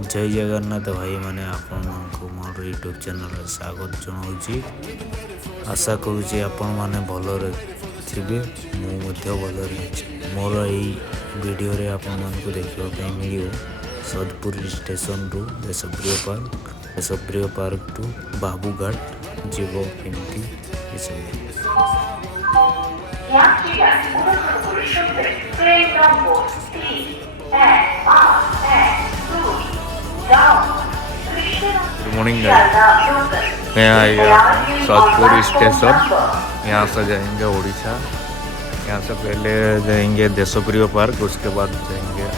जय जगन्नाथ भाई मैंने आपण मोर यूट्यूब चैनल स्वागत जनाऊँगी। आशा करुँचे आपण मैंने भलरे थे भलरे मोर यही वीडियो रे आपण मानक देखा मिल सदपुर स्टेशन रु देशप्रिय पार्क टू बाबूघाट जीव एमती गुड मॉर्निंग मैं आ गया सदपुर स्टेशन। यहाँ से जाएंगे उड़ीसा। यहाँ से पहले जाएंगे देशप्रिय पार्क, उसके बाद जाएंगे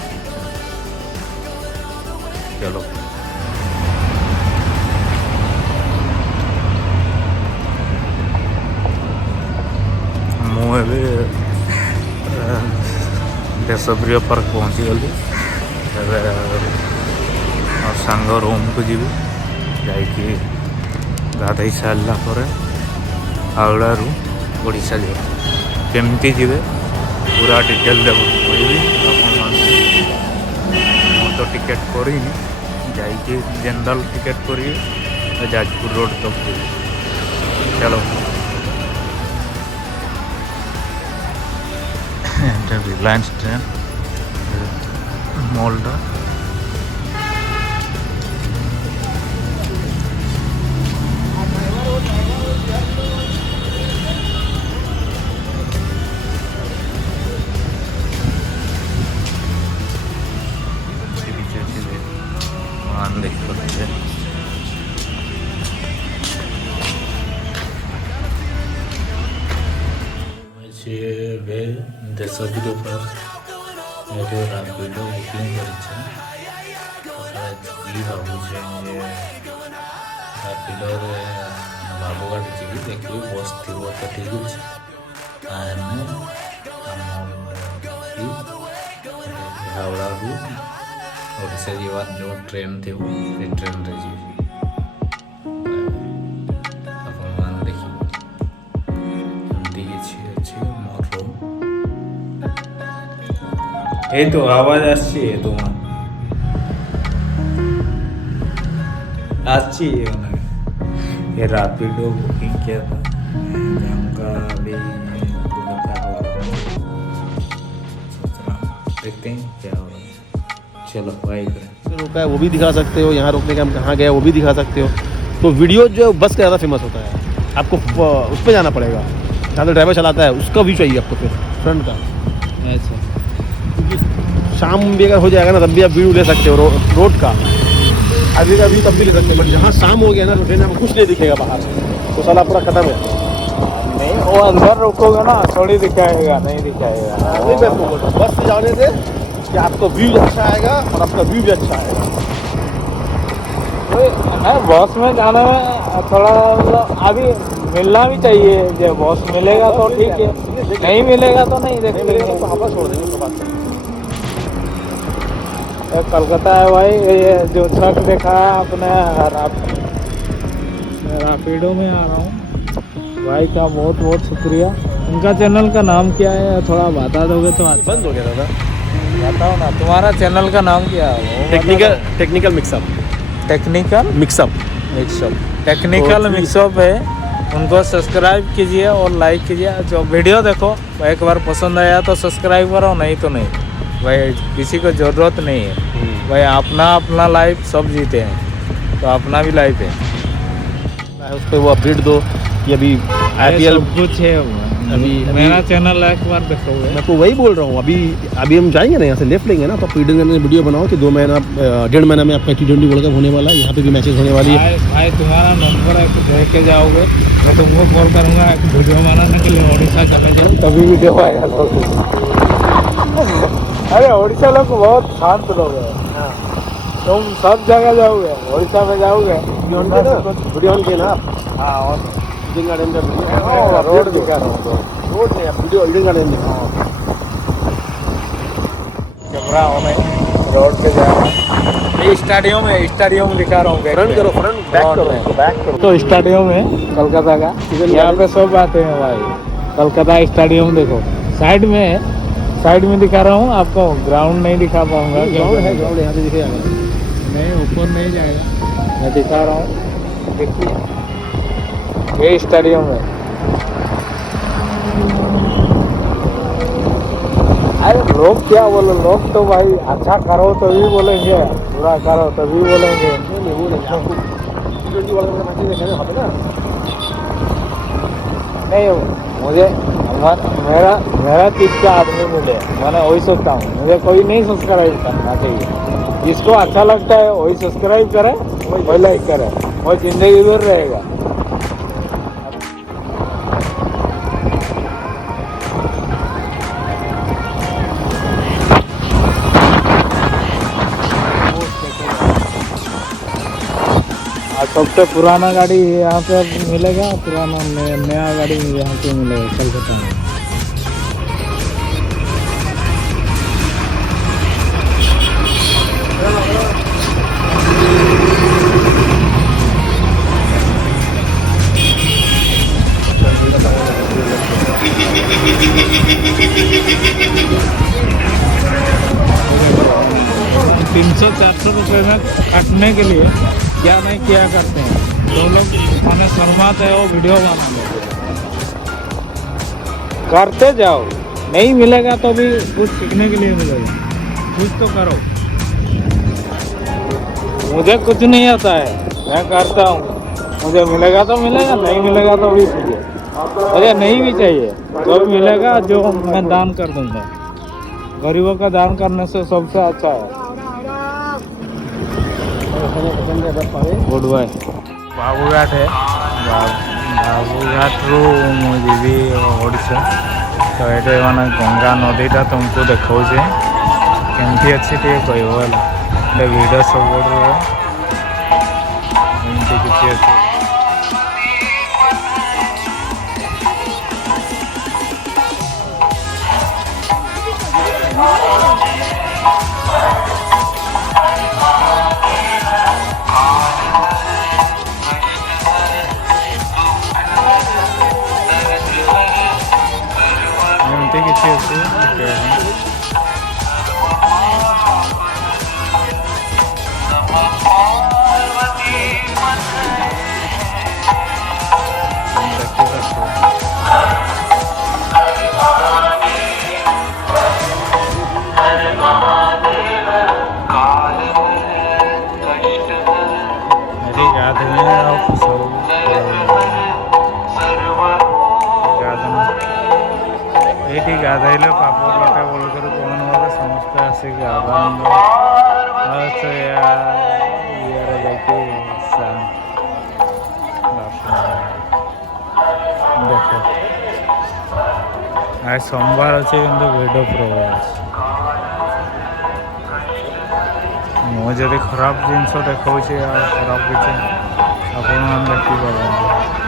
चलो मुझे देशप्रिय पार्क पहुँची गली। और सांग रूम को जी जाकि गाधई सारा पर हावड़ू ओडिशा जी केमती जी पूरा डिटेल कहबी। तो टिकेट करी जाकि जनरल टिकेट करी जाजपुर रोड तक जी। चलो रिलायंस ट्रेन मॉलटा देशप्रिय पार्क रापिडो बुकिंग भावुचे रापिडो बाबूघाट जी देखिए बस थी तो ठीक है। हावड़ा रु ओडिशा जीवार जो ट्रेन थी ट्रेन रे जी ये तो आवाज आछी है तुम्हार आछी है ये रैपिडो बुकिंग किया था जाऊंगा अभी कोलकाता हो रहा हूँ। सोच रहा हूँ देखते हैं क्या हो रहा है। चलो बाय करें। रोका है वो भी दिखा सकते हो, यहाँ रोकने का हम कहाँ गए वो भी दिखा सकते हो। तो वीडियो जो बस का ज़्यादा फेमस होता है, आपको उस पर जाना पड़ेगा जहाँ तो ड्राइवर चलाता है, उसका व्यू चाहिए आपको फिर फ्रंट का। अच्छा शाम भी अगर हो जाएगा ना तब भी आप व्यू ले सकते हो रोड का। अभी का व्यू तब भी ले सकते हो, बट जहाँ शाम हो गया ना तो ट्रेन आपको कुछ नहीं दिखेगा बाहर से, तो साला पूरा खत्म है। नहीं वो अंदर रोकोगे ना थोड़ी दिखाएगा, नहीं दिखाएगा। नहीं मैं आपको बोल रहा हूँ बस से जाने से कि आपको व्यू अच्छा आएगा और आपका व्यू भी अच्छा आएगा। बस में जाने में थोड़ा मतलब अभी मिलना भी चाहिए। जब बस मिलेगा तो ठीक है, नहीं मिलेगा तो नहीं देख लेंगे, तो वापस छोड़ देंगे। बात कलकत्ता है भाई, ये जो ट्रक देखा है आपने रैपिडो में आ रहा हूँ भाई का बहुत बहुत शुक्रिया। उनका चैनल का नाम क्या है थोड़ा बता दोगे तो आज बंद हो गया दादा। बताओ ना तुम्हारा चैनल का नाम क्या है? टेक्निकल मिक्सअप टेक्निकल मिक्सअप है। उनको सब्सक्राइब कीजिए और लाइक कीजिए। जो वीडियो देखो एक बार पसंद आया तो सब्सक्राइब करो, नहीं तो नहीं भाई, किसी को ज़रूरत नहीं है भाई। अपना लाइफ सब जीते हैं तो अपना भी लाइफ है उस पर वो अपडेट दो कि अभी IPL कुछ है। अभी मेरा चैनल एक बार देखो। मैं तो वही बोल रहा हूँ। अभी हम जाएंगे ना, यहाँ से लेफ्ट लेंगे ना तो वीडियो बनाओ कि 1.5 महीना में आपका T20 वर्ल्ड कप होने वाला है, यहाँ पे भी मैचेस होने वाली है। भाई तुम्हारा नंबर देख के जाओगे, मैं तुमको कॉल करूँगा वीडियो बनाने के लिए। उड़ीसा चले जाओ तभी वीडियो आएगा। अरे उड़ीसा लोग बहुत शांत लोग हैं। तुम सब जगह जाओगे, उड़ीसा में जाओगे वीडियो ऑन किए ना आप? हाँ रोड दिखा रहा हूँ, रोड नहीं वीडियो गार्डन दिखा रहा हूँ। कैमरा में रोड पे जाएगा। स्टेडियम दिखा रहा हूँ। फ्रंट करो, बैक करो। तो स्टेडियम है कलकत्ता का, यहाँ पे सब आते हैं भाई। कलकत्ता स्टेडियम देखो साइड में दिखा रहा हूँ आपको। ग्राउंड नहीं दिखा पाऊंगा, ग्राउंड है, ग्राउंड यहाँ से दिखेगा। नहीं ऊपर नहीं जाएगा, मैं दिखा रहा हूँ, देखिए ये स्टेडियम है। अरे लोग क्या बोलो, लोग तो भाई अच्छा करो तभी बोलेंगे, बुरा करो तभी बोलेंगे। नहीं वो नहीं आपको T20 वाले में मैच देखे ना वहाँ पे ना। नहीं मुझे मेरा मेरा चीज का आदमी मिले, मैंने वही सोचता हूँ, मुझे कोई नहीं सब्सक्राइब करना चाहिए, जिसको अच्छा लगता है वही सब्सक्राइब करे, वही लाइक करे, वो जिंदगी भर रहेगा। और सबसे पुराना गाड़ी यहाँ पे मिलेगा, पुराना नया गाड़ी यहाँ पे मिलेगा कलकत्ता में। ₹300-400 में काटने के लिए क्या नहीं किया करते हैं तो लोग, माने शर्माते हैं वो वीडियो बना लेते हैं। करते जाओ, नहीं मिलेगा तो भी कुछ सीखने के लिए मिलेगा, कुछ तो करो। मुझे कुछ नहीं आता है, मैं करता हूँ, मुझे मिलेगा तो मिलेगा, नहीं मिलेगा तो भी ठीक है, मुझे नहीं भी चाहिए, जो मिलेगा जो मैं दान कर दूंगा। गरीबों का दान करने से सबसे अच्छा है। Good bye. बाबूघाट है, बाबूघाट रू मुझे ओडिशा तो ये मैंने गंगा नदीटा तुमको देखा केमती अच्छी टे कह भिड़ सब एमती किसी अच्छे। एमती किसी अच्छे ये गाधेले पाप लटे बोलकर कौन बोले समस्त आसिक गाधांगे अच्छा यार जाके देखो आज सोमवार अच्छे कि भिड़ प्रबल मुझे खराब जिनस देखा खराब किसी आप देखी पारे।